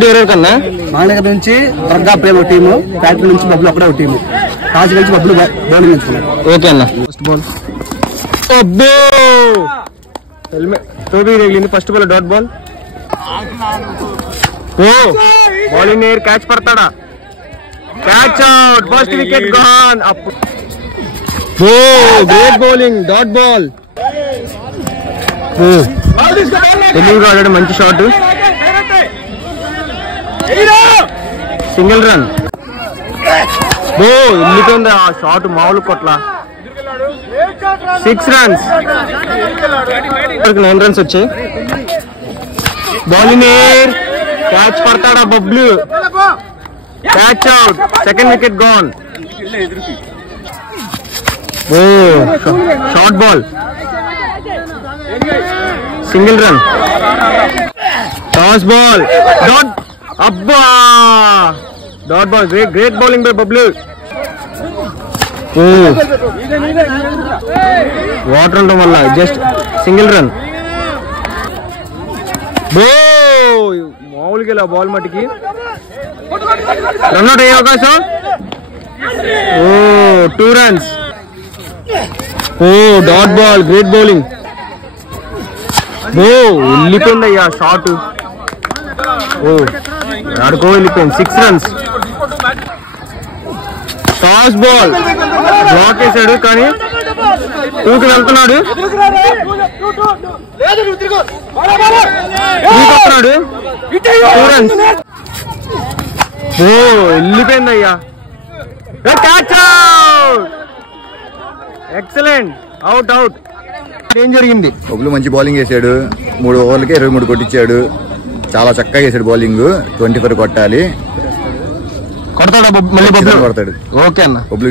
Point ఎవరెవరికన్నా? మానగర్ నుంచి దుర్గా ప్రేమ ఒక team, factory నుంచి బబ్బులు ఒకటే ఒక టీము, కాజు నుంచి బబ్బులు బౌలింగ్ ఎంచుకున్నాం. ఓకే అన్న. ఫస్ట్ బాల్ అబ్బో హెల్మెట్ టోపీ తగిలింది. First ball dot ball. ఓ బౌలింగ్ ఎయిర్ క్యాచ్ పడతాడా? Catch out. First wicket gone. ఓ గ్రేట్ బౌలింగ్. Dot ball. తెలివిగా ఆడాడు. మంచి షాట్. Single run. ఓ వెళ్ళిపోయింది ఆ షాట్. మామూలు కొట్ల 6 runs. 9 runs వచ్చాయి. బౌలింగ్ ఎయిర్ క్యాచ్ పడతాడా? Bablu. Catch out. Second wicket gone. ఓ short ball. Single run. Toss ball. Dot. అబ్బా dot ball. Great bowling by Bablu. Water ఉండడం వల్ల జస్ట్ సింగిల్ రన్. మామూలుగా బాల్ మట్టికి రన్అట్ అయ్యే అవకాశం. ఓ 2 runs. ఓ డాట్ బాల్. Great bowling. ఓ వెళ్ళిపోయింది అయ్యా షాట్. ఓ ఆడుకో వెళ్ళిపోయింది. 6 runs. Toss ball. బ్లాక్ వేసాడు కానీ 2కి వెళ్తున్నాడు. 2 runs. ఓ వెళ్ళిపోయింది అయ్యా. Catch out. Excellent. Out out. ఏం జరిగింది? బబ్లు మంచి బౌలింగ్ వేసాడు. 3 ఓవర్లకి 23 కొట్టించాడు. చాలా చక్కగా వేసాడు బౌలింగ్. 24 కొట్టాలి. కొడతాడా? మళ్ళీ కొడతాడు. ఓకే అన్న. బబ్లు